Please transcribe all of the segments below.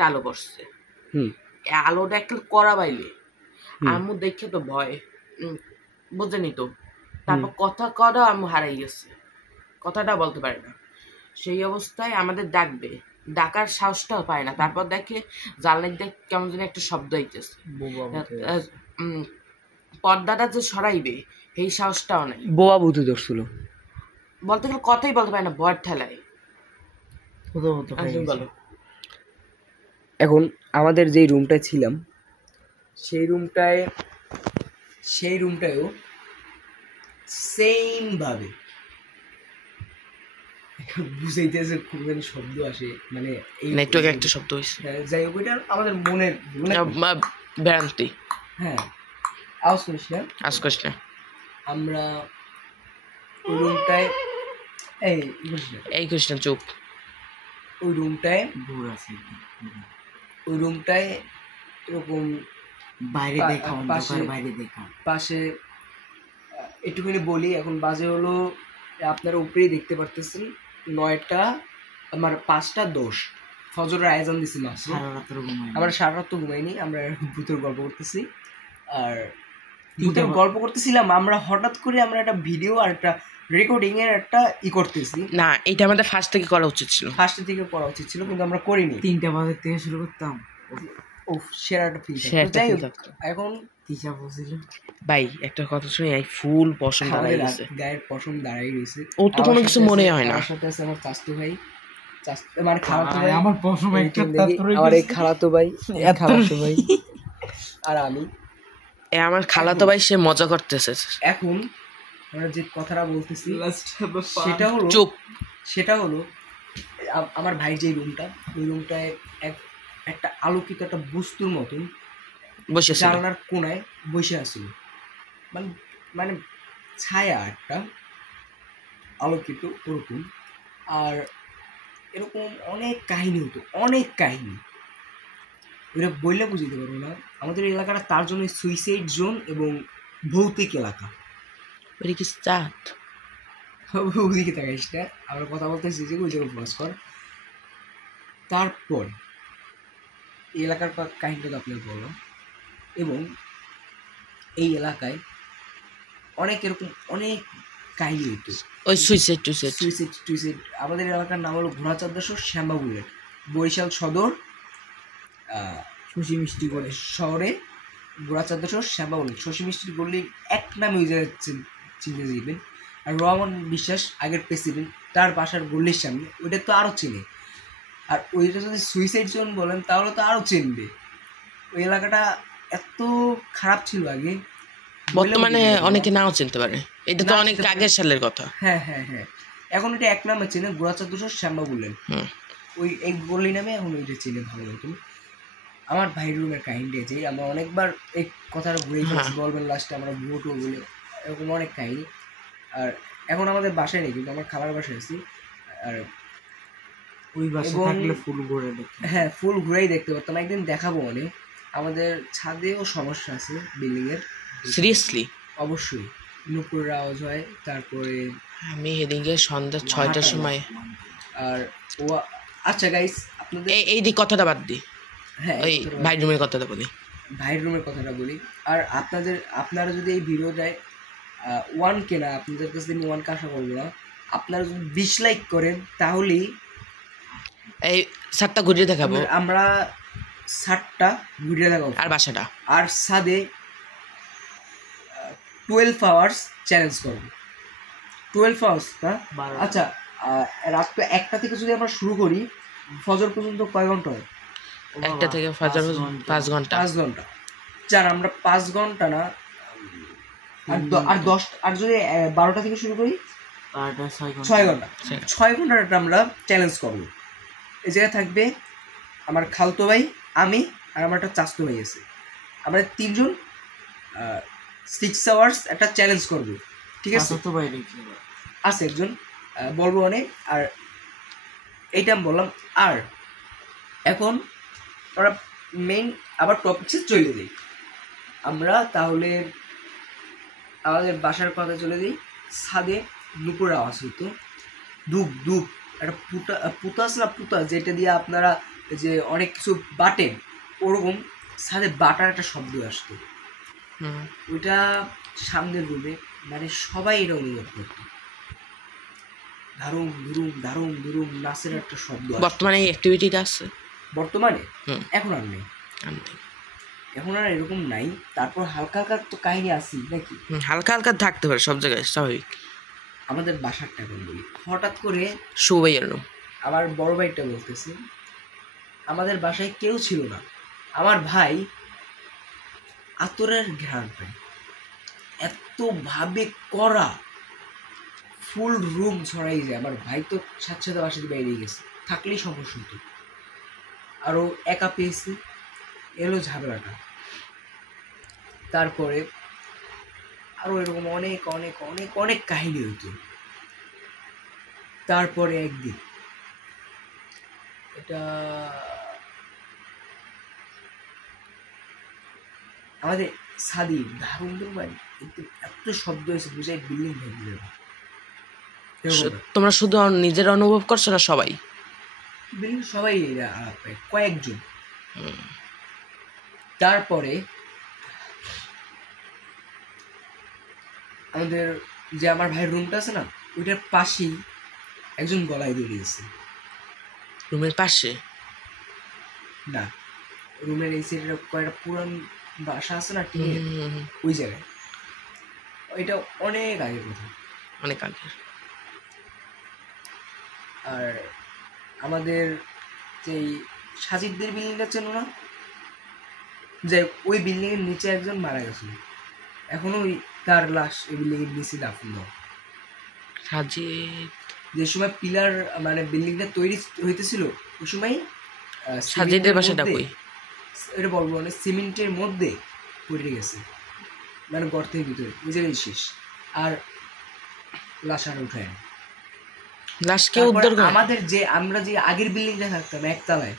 একটা আলো বসছে, আলোটা একটু করা বাইলে আম্মু দেখে তো ভয় বুঝেনি তো, তারপর কথা করা আম্মু হারাই গেছে, কথাটা বলতে পারে না। সেই অবস্থায় আমাদের ডাকবে, ডাকার সাহসটাও পায় না। তারপর দেখে জানলায় দেখ কেমন যেন একটা শব্দ হইতেছে, পর্দাটা যে সরাইবে এই সাহসটাও নাই। বোবা ভূতে ধরছিল বলতে গেলে কথাই বলতে পারে না, ভয়ের ঠেলায়। এখন আমাদের যেই রুমটায় ছিলাম সেই রুমটায়ও সেম ভাবে বুঝাইতেছে, খুব মানে শব্দ আসে, মানে এই নেটওয়ার্কে একটা শব্দ হয়েছে, যাই হোক এটা আমাদের মনের ভ্রান্তি। হ্যাঁ, আওয়াজ করিস না, আওয়াজ করিস না। আমরা ওই রুমটায় এই করিস না, চুপ। ওই রুমটায় এরকম বাইরে দেখা, বাইরে দেখা, পাশে একটুখানি বলি, এখন বাজে হলো আপনারা উপরেই দেখতে পারতেছেন 9টা, আমার 5:10, ফজরের আয়োজন দিছি মাত্র। আমরা সারা রাত তো ঘুমাইনি, আমরা ভূতের গল্প করতেছি। আর ভূতের গল্প করতেছিলাম, আমরা হঠাৎ করে আমরা একটা ভিডিও আর একটা রেকর্ডিং এর একটা করতেছি। না, এটা আমাদের ফার্স্ট থেকে করা উচিত ছিল, কিন্তু আমরা করিনি। 3টা বাজে থেকে শুরু করতাম। সেরাটা ফিল। এখন তিশা বসছিল ভাই, একটা কথা শুনি, এই ফুল পশম দাঁড়াই গেছে, গায়ের পশম দাঁড়াই গেছে। ওর তো কোনো কিছু মনে হয় না। আমার সাথে আছে আমার চাচতো ভাই, মানে খালাতো ভাই, আমার পশম একটা আমার এই খালাতো ভাই আর আমি, আমার খালাতো ভাই, সে মজা করতেছে। এখন আমরা যে কথাটা বলতেছি সেটা হলো আমার ভাই যে রুমটা, ওই রুমটায় একটা আলোকিত একটা বস্তুর মতন বসে জানালার কোনায় বসে আছিল, মানে ছায়া একটা আলোকিত ওরকম। আর এরকম অনেক কাহিনী হতো, অনেক কাহিনী, ওরা বললে বুঝতে পারবো না। আমাদের এলাকাটা তার জন্য সুইসাইড জোন এবং ভৌতিক এলাকা। ওদিকে তাকাইস না, আমরা কথা বলতেছি যে ওই জায়গায় ফোকাস কর। তারপর এই এলাকার কাহিনীটা তো আপনার বললাম, এবং এই এলাকায় অনেক এরকম অনেক কাহিনী হতো, ওই সুইসাইড। আমাদের এলাকার নাম হলো ঘোড়াচাঁদাসর শ্যামা বুলেট, বরিশাল সদর শশী মিষ্টি গলি শহরে ঘোড়াচাঁদাসর শ্যামা বুলেট। শশী মিষ্টির গলি এক নামে ওই জায়গায় চিনতে দিবেন। আর রহমান বিশ্বাস আগের প্রেসিডেন্ট, তার বাসার গলির সামনে, ওইটা তো আরও চেনে। আর ওইটা যদি সুইসাইড জোন বলেন তাহলে তো আরও চিনবে। ওই এলাকাটা এত খারাপ ছিল আগে, বর্তমানে অনেকে নাও চিনতে পারে, এটা তো অনেক আগের সালের কথা। হ্যাঁ, এখন এটা এক নামে চেনে, ঘোড়াচাঁদাসর শ্যামা বললেন, ওই এক গলি নামে এখন ওইটা চেনে ভালো মতন। আমার ভাইয়ের রুমের কাহিনী যে আমরা অনেকবার এই কথাটা ঘুরেই ফেলছি, বলবেন লাস্টে আমরা ভুটো বলে, এরকম অনেক কাহিনী। আর এখন আমাদের বাসায় নেই, কিন্তু আমার খালার বাসায় আছি। আর ওই বাসায় থাকলে ফুল ঘুরে দেখতে, হ্যাঁ, ফুল ঘুরেই দেখতে পারতাম। একদিন দেখাবো। মানে আমাদের ছাদেও সমস্যা আছে বিল্ডিং এর, সিরিয়াসলি অবশ্যই নুপুরের আওয়াজ হয়। তারপরে আমি এদিকে সন্ধ্যা 6টার সময়, আর ও আচ্ছা গাইস, আপনাদের এই দিক কথাটা বাদ দিই, হ্যাঁ, ওই ভাইয়ের রুমের কথাটা বলি। আর আপনারা যদি এই ভিডিওটায় 1K না, আপনাদের কাছে আমি 1K আশা করবো না, আপনারা যদি 20 লাইক করেন তাহলেই এই 7টা ঘুরিয়ে দেখাবো, আমরা 7টা ঘুরিয়ে দেখাবো। আর বাসাটা আর সাদে 12 আওয়ার্স চ্যালেঞ্জ করবো। 12 আওয়ার্স না, আচ্ছা রাত 1টা থেকে যদি আমরা শুরু করি, ফজর পর্যন্ত কয় ঘন্টা হয়? 1টা থেকে ফজর 5 ঘন্টা। যার আমরা 5 ঘন্টা না, আর যদি 12টা থেকে শুরু করি 6 ঘন্টা, 6 ঘন্টাটা আমরা চ্যালেঞ্জ করবো। এই জায়গায় থাকবে আমার খালতো ভাই, আমি, আর আমার একটা চাচতো ভাই আছে। আমরা 3জন 6 আওয়ার্স একটা চ্যালেঞ্জ করবো, ঠিক আছে? আছে একজন, বলবো অনেক। আর এইটা আমি বললাম। আর এখন আমরা মেইন আবার টপিকসে চলে যাই। আমরা তাহলে আমাদের বাসার কথা চলে যাই। ছাদে দুপুর আওয়াজ হতো, ধূপ একটা পুতা আছে না, পুতা যেটা দিয়ে আপনারা যে অনেক কিছু বাটে, ওরকম ছাদে বাটার একটা শব্দ আসতো। ওইটা সামনের রুমে মানে সবাই এটা অনুভব করতো, ধারুম ধুরুম ধারুম ধুরুম নাচের একটা শব্দ। বর্তমানে এই অ্যাক্টিভিটিটা আছে? বর্তমানে এখন আর নেই, এখন আর এরকম নাই। তারপর হালকা হালকা তো কাহিনী আসি নাকি, হালকা হালকা থাকতে পারে সব জায়গায়, স্বাভাবিক। আমাদের বাসারটা এখন বলি, হঠাৎ করে শুভাইয়ার রুম, আমার বড় ভাইটা বলতেছে আমাদের বাসায় কেউ ছিল না, আমার ভাই আতরের ঘ্রাণ পায়, এত ভাবে করা ফুল রুম ছড়াই যায়। আমার ভাই তো সাথে সাথে বাসাতে বাইরে গেছে, থাকলেই সমস্যা হতো। আরও একা পেয়েছি, এলো ঝামেলাটা। তারপরে আরও এরকম অনেক অনেক অনেক অনেক কাহিনী হতো। তারপরে একদিন এটা আমাদের ছাদি ধারুন বাড়ি, এত শব্দ হয়েছে বুঝাই বিল্ডিং ভেঙে যাবে। তোমরা শুধু নিজের অনুভব করছো না সবাই? বিল্ডিং সবাই এরা আলাপ পায়, কয়েকজন। তারপরে আমাদের যে আমার ভাইয়ের রুমটা আছে না, ওইটার পাশেই একজন গলায় দড়িয়েছে। রুমের পাশে না, রুমের এই সাইডে কয়েকটা পুরান বাসা আছে না টিনের, ওই জায়গায়। ওইটা অনেক আগের কথা, অনেক আগে। আর আমাদের যেই সাজিদদের বিল্ডিংটা চেনো না, যে ওই বিল্ডিং এর নিচে একজন মারা গেছিল, এখনো ওই তার লাশ এই বিল্ডিং এর নিচে দাফন দেওয়া। সাজিদ যে সময় পিলার মানে বিল্ডিংটা তৈরি হইতেছিল ওই সময় সাজিদের বাসাটা কই? এটা বলবো মানে সিমেন্টের মধ্যে পড়ে গেছে, মানে গর্তের ভিতরে, ওই জায়গায় শেষ। আর লাশ আর উঠায় না। লাশ কে উদ্ধার করে? আমাদের যে আমরা যে আগের বিল্ডিংটা থাকতাম একতলায়,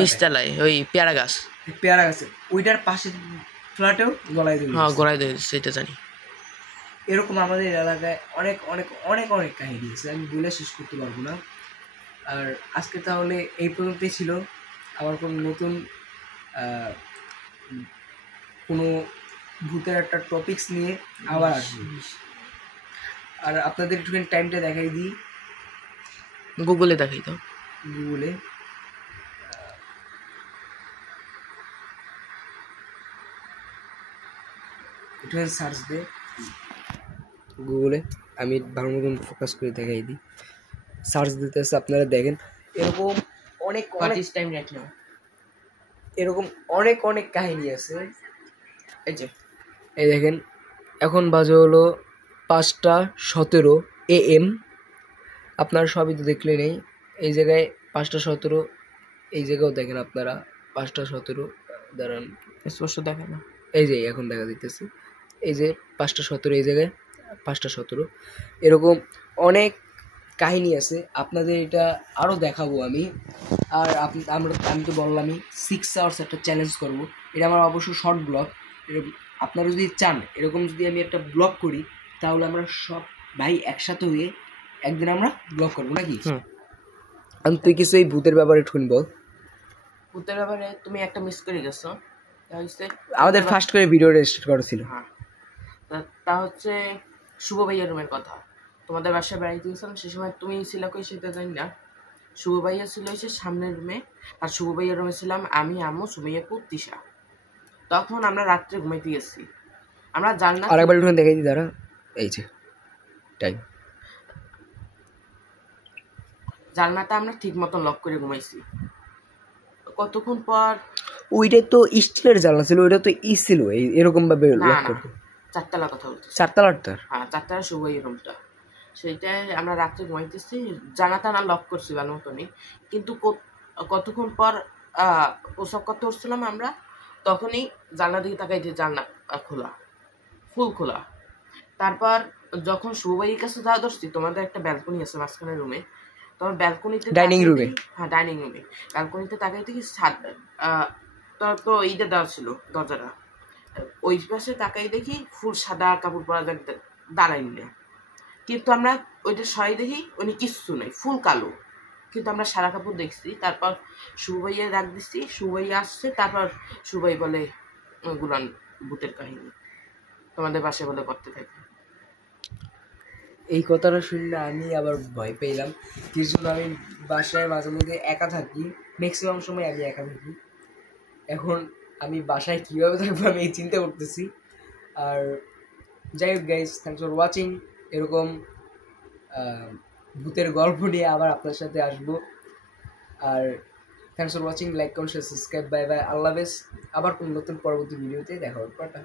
নিচতলায় ওই পেয়ারা গাছ, ওইটার পাশে ফ্ল্যাটেও গলায় ধরে, হ্যাঁ গলায় ধরে, সেটা জানি। এরকম আমাদের এলাকায় অনেক অনেক অনেক অনেক কাহিনী আছে, আমি বলে শেষ করতে পারবো না। আর আজকে তাহলে এই পর্যন্তই ছিল। আমার কোনো নতুন কোনো ভূতের একটা টপিকস নিয়ে আবার আসবো। আর আপনাদের একটুখানি টাইমটা দেখাই দিই, গুগলে দেখাই দাও। গুগলে একটুখানি সার্চ দে, গুগলে আমি ভালো মতন ফোকাস করে দেখাই দিই। সার্চ দিতেছে, আপনারা দেখেন এরকম অনেক অনেক টাইম রাখলো, এরকম অনেক অনেক কাহিনী আছে। এই যে এই দেখেন এখন বাজে হলো 5:17 AM। আপনারা সবই তো দেখলে নেই, এই জায়গায় 5:17, এই জায়গাও দেখেন আপনারা 5:17। দাঁড়ান, স্পষ্ট দেখা না, এই যে এখন দেখা দিতেছে, এই যে 5:17, এই জায়গায় 5:17। এরকম অনেক কাহিনী আছে, আপনাদের এটা আরও দেখাবো আমি। আর আমি তো বললামই 6 আওয়ার্স একটা চ্যালেঞ্জ করব, এটা আমার অবশ্য শর্ট ব্লগ। আপনারা যদি চান এরকম যদি আমি একটা ব্লগ করি, তাহলে আমরা সব ভাই একসাথে হয়ে একদিন আমরা ব্লগ করবো নাকি? আমি তুই কিছু এই ভূতের ব্যাপারে একটুখানি বল। ভূতের ব্যাপারে তুমি একটা মিস করে গেছো, আমাদের ফার্স্ট করে ভিডিও রেজিস্টার করা ছিল। হ্যাঁ, তা হচ্ছে শুভ ভাইয়ার রুমের কথা। তোমাদের বাসায় বেড়াইতে গেছিলাম, সে সময় তুমি ছিল কই সেটা জানি না। শুভ ভাইয়া ছিল এসে সামনের রুমে, আর শুভ ভাইয়ার রুমে ছিলাম আমি, আম্মু, সুমাইয়াপু, তিশা। তখন আমরা রাত্রে ঘুমাইতে গেছি, আমরা জানলা আরেকবার একটু দেখাই দিই, দাঁড়া, এই যে টাইম, জানলাটা আমরা ঠিক মতো লক করে ঘুমাইছি। কতক্ষণ পর ওইটা তো স্টিলের জানলা ছিল, ওইটা তো ছিল এরকম ভাবে লক করতে। 4 তলা কথা বলছি, 4 তলার, হ্যাঁ 4 তলা শুভ ভাইয়ের রুমটা। সেইটাই আমরা রাত্রে ঘুমাইতেছি, জানাটা না লক করছি ভালো মতনই, কিন্তু কতক্ষণ পর প্রসব করতে উঠছিলাম আমরা, তখনই জানলা দিকে তাকাই যে জানলা খোলা, ফুল খোলা। তারপর যখন শুভবাইয়ের কাছে যাওয়া ধরছি, তোমাদের একটা ব্যালকনি আছে মাঝখানে রুমে, তোমার ব্যালকনিতে ডাইনিং রুমে, হ্যাঁ ডাইনিং রুমে ব্যালকনিতে তাকাই দেখি তো এইটা দেওয়া ছিল দরজাটা, ওই পাশে তাকাই দেখি ফুল সাদা কাপড় পরা দাঁড়াই নিলে, কিন্তু আমরা ওইটা সবাই দেখি উনি কিচ্ছু নেই, ফুল কালো। কিন্তু আমরা সারা কাপড় দেখছি। তারপর সুবাইয়া ডাক দিচ্ছি, সুবাইয়া আসছে, তারপর সুবাই বলে ওগুলান ভূতের কাহিনী তোমাদের বাসায় বলে করতে থাকে। এই কথাটা শুনলে আমি আবার ভয় পেলাম, কিছু জন্য আমি বাসায় মাঝে মধ্যে একা থাকি, ম্যাক্সিমাম সময় আমি একা থাকি। এখন আমি বাসায় কীভাবে থাকবো আমি এই চিন্তা করতেছি। আর যাই হোক গাইজ, থ্যাংকস ফর ওয়াচিং। এরকম ভূতের গল্প নিয়ে আবার আপনার সাথে আসবো। আর thanks for watching, like comment share subscribe, bye bye, আল্লাহ হাফেজ। আবার কোন নতুন পরবর্তী ভিডিওতে দেখা হবে। টাটা।